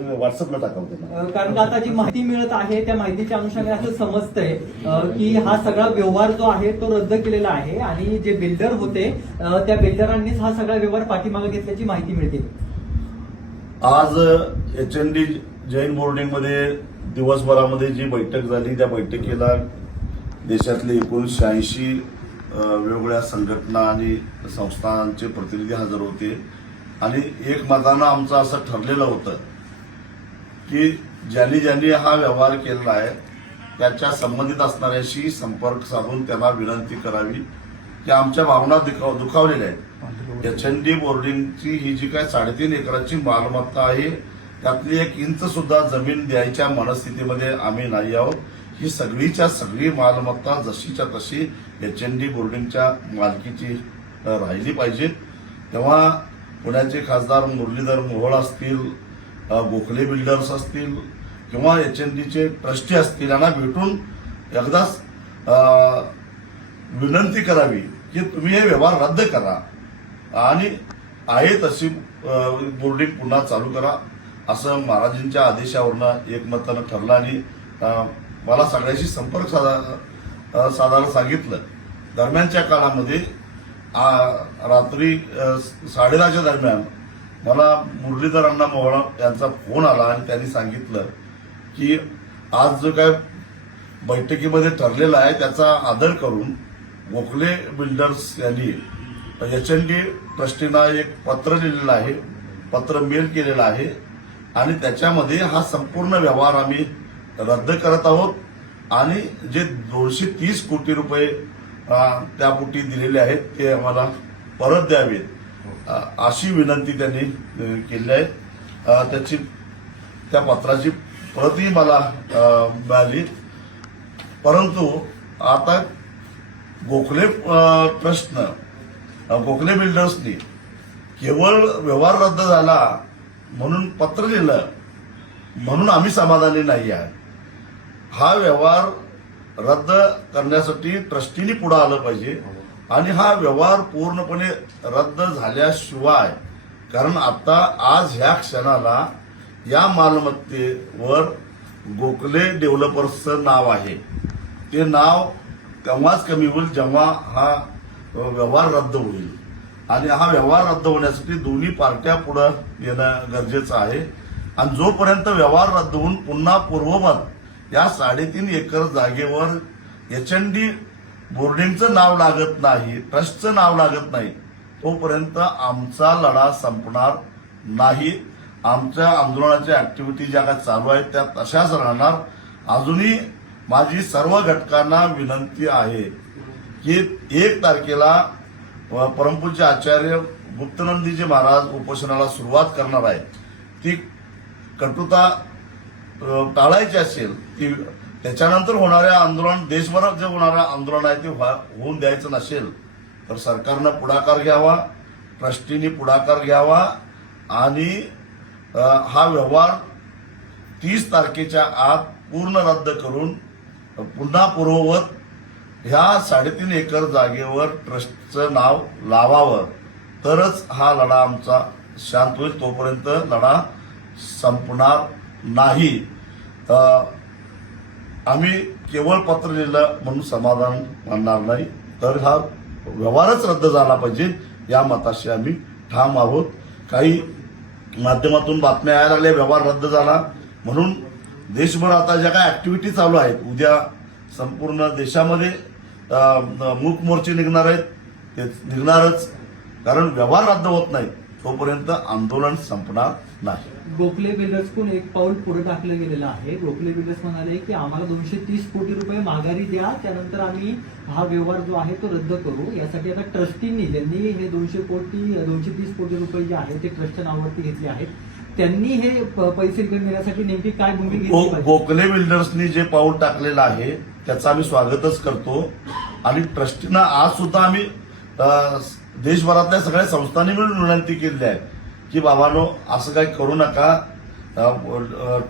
व्हॉट्सअपला कारण का आता जी माहिती मिळत आहे त्या माहितीच्या अनुषंगाने असं समजतंय की हा सगळा व्यवहार जो आहे तो रद्द केलेला आहे आणि जे बिल्डर होते त्या बिल्डरांनीच हा सगळा व्यवहार पाठीमागे घेतल्याची माहिती मिळते आज H N D Jain boarding मध्ये दिवसभरामध्ये जी बैठक झाली त्या बैठकीला देशातले एकूण शहाऐंशी वेगवेगळ्या संघटना आणि संस्थांचे प्रतिनिधी हजर होते आणि एकमतानं आमचं असं ठरलेलं होतं की ज्यांनी ज्यांनी हा व्यवहार केलेला आहे त्याच्या संबंधित असणाऱ्याशी संपर्क साधून त्यांना विनंती करावी की आमच्या भावना दुखावलेल्या आहेत एच एन बोर्डिंगची ही जी काय साडेतीन एकराची मालमत्ता आहे त्यातली एक इंच सुद्धा जमीन द्यायच्या मनस्थितीमध्ये आम्ही नाही आहोत ही सगळीच्या सगळी मालमत्ता जशीच्या तशी एच एन डी बोर्डिंगच्या मालकीची राहिली पाहिजे तेव्हा पुण्याचे खासदार मुरलीधर मोहोळ असतील गोखले बिल्डर्स असतील किंवा एच एन डीचे ट्रस्टी असतील यांना भेटून एकदाच विनंती करावी की तुम्ही हे व्यवहार रद्द करा आणि आहे तशी बोर्डिंग पुन्हा चालू करा असं महाराजांच्या आदेशावरनं एकमतानं ठरलं आणि मला सगळ्याशी संपर्क साधा साधायला सांगितलं दरम्यानच्या काळामध्ये रात्री साडेदहाच्या दरम्यान मला मुरलीधर अण्णा मोहळ यांचा फोन आला आणि त्यांनी सांगितलं की आज जो काय बैठकीमध्ये ठरलेला आहे त्याचा आदर करून गोखले बिल्डर्स यांनी एच एन डी ट्रस्टीना एक पत्र लिहिलेलं आहे पत्र मेल केलेलं आहे आणि त्याच्यामध्ये हा संपूर्ण व्यवहार आम्ही रद्द करत आहोत आणि जे दोनशे तीस कोटी रुपये त्यापोटी दिलेले आहेत ते आम्हाला परत द्यावेत अशी विनंती त्यांनी केली आहे त्याची त्या पत्राची प्रती मला मिळाली परंतु आता गोखले ट्रस्टनं गोखले बिल्डर्सनी केवळ व्यवहार रद्द झाला म्हणून पत्र लिहिलं म्हणून आम्ही समाधानी नाही आहे हा व्यवहार रद्द करण्यासाठी ट्रस्टीनी पुढे आलं पाहिजे आणि हा व्यवहार पूर्णपणे रद्द झाल्याशिवाय कारण आता आज ह्या क्षणाला या मालमत्तेवर गोखले डेव्हलपर्सचं नाव आहे ते नाव केव्हाच कमी होईल जेव्हा हा व्यवहार रद्द होईल आणि हा व्यवहार रद्द होण्यासाठी दोन्ही पार्ट्या पुढे येणं गरजेचं आहे आणि जोपर्यंत व्यवहार रद्द होऊन पुन्हा पूर्ववत या साडेतीन एकर जागेवर एच एन डी बोर्डिंगचं नाव लागत नाही ट्रस्टचं नाव लागत नाही तोपर्यंत आमचा लढा संपणार नाही आमच्या आंदोलनाच्या ऍक्टिव्हिटी ज्या काय चालू आहेत त्या तशाच राहणार अजूनही माझी सर्व घटकांना विनंती आहे की एक तारखेला परमपूज्य आचार्य गुप्तनंदीजी महाराज उपोषणाला सुरुवात करणार आहे ती कटुता टाळायची असेल ती त्याच्यानंतर होणारे आंदोलन देशभरात जे होणारे आंदोलन आहे ते होऊन द्यायचं नसेल तर सरकारनं पुढाकार घ्यावा ट्रस्टीनी पुढाकार घ्यावा आणि हा व्यवहार तीस तारखेच्या आत पूर्ण रद्द करून पुन्हा पूर्ववत ह्या साडेतीन एकर जागेवर ट्रस्टचं नाव लावावं तरच हा लढा आमचा शांत होईल तोपर्यंत लढा संपणार नाही आम्ही केवळ पत्र लिहिलं म्हणून समाधान मानणार नाही तर हा व्यवहारच रद्द झाला पाहिजे या मताशी आम्ही ठाम आहोत काही माध्यमातून बातम्या यायला लागल्या व्यवहार रद्द झाला म्हणून देशभर आता ज्या काही ऍक्टिव्हिटी चालू आहेत उद्या संपूर्ण देशामध्ये मूक मोर्चे निघणार आहेत ते निघणारच कारण व्यवहार रद्द होत नाही तोपर्यंत आंदोलन संपणार नाही गोखले बिल्डर्सकडून एक पाऊल पुढे टाकलं गेलेलं आहे गोखले बिल्डर्स म्हणाले की आम्हाला दोनशे तीस कोटी रुपये माघारी द्या त्यानंतर आम्ही हा व्यवहार जो आहे तो रद्द करू यासाठी आता ट्रस्टींनी ज्यांनी हे दोनशे कोटी दोनशे तीस कोटी रुपये जे आहे ते ट्रस्टच्या नावावरती घेतले आहेत त्यांनी हे पैसे रिटर्न देण्यासाठी नेमकी काय भूमिका गोखले बिल्डर्सनी जे पाऊल टाकलेलं आहे त्याचं आम्ही स्वागतच करतो आणि ट्रस्टीना आज सुद्धा आम्ही देशभरातल्या सगळ्या संस्थांनी मिळून विनंती केली आहे की बाबानो असं काही करू नका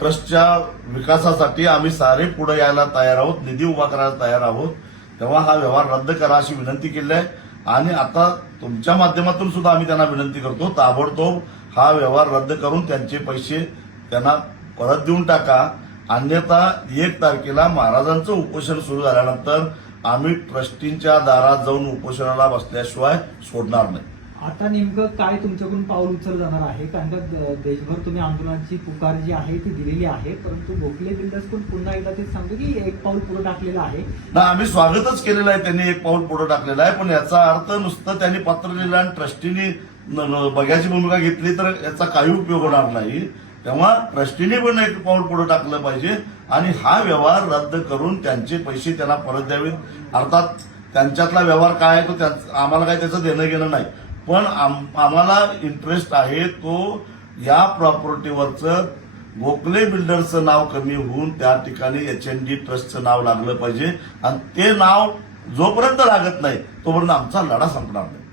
ट्रस्टच्या विकासासाठी आम्ही सारे पुढे यायला तयार आहोत निधी उभा करायला तयार आहोत तेव्हा हा व्यवहार रद्द करा अशी विनंती केली आहे आणि आता तुमच्या माध्यमातून सुद्धा आम्ही त्यांना विनंती करतो ताबडतोब हा व्यवहार रद्द करून त्यांचे पैसे त्यांना परत देऊन टाका अन्यथा एक तारखेला महाराजांचं उपोषण सुरू झाल्यानंतर आम्ही ट्रस्टींच्या दारात जाऊन उपोषणाला बसल्याशिवाय सोडणार नाही आता नेमकं काय तुमच्याकडून पाऊल उचल जाणार आहे कारण का देशभर तुम्ही आंदोलनाची पुकार जी आहे ती दिलेली आहे परंतु गोखले बिल्डर्स पण पुन्हा एकदा ते सांगतो की एक पाऊल पुढे टाकलेलं आहे ना आम्ही स्वागतच केलेलं आहे त्यांनी एक पाऊल पुढे टाकलेलं आहे पण याचा अर्थ नुसतं त्यांनी पत्र लिहिलं आणि ट्रस्टीने बघ्याची भूमिका घेतली तर याचा काही उपयोग होणार नाही तेव्हा ट्रस्टीने पण एक पाऊल पुढे टाकलं पाहिजे आणि हा व्यवहार रद्द करून त्यांचे पैसे त्यांना परत द्यावेत अर्थात त्यांच्यातला व्यवहार काय आहे तो आम्हाला काय त्याचं देणं घेणं नाही पण आम्हाला इंटरेस्ट आहे तो या प्रॉपर्टीवरचं गोखले बिल्डरचं नाव कमी होऊन त्या ठिकाणी एच एन डी ट्रस्टचं नाव लागलं पाहिजे आणि ते नाव जोपर्यंत लागत नाही तोपर्यंत आमचा लढा संपणार नाही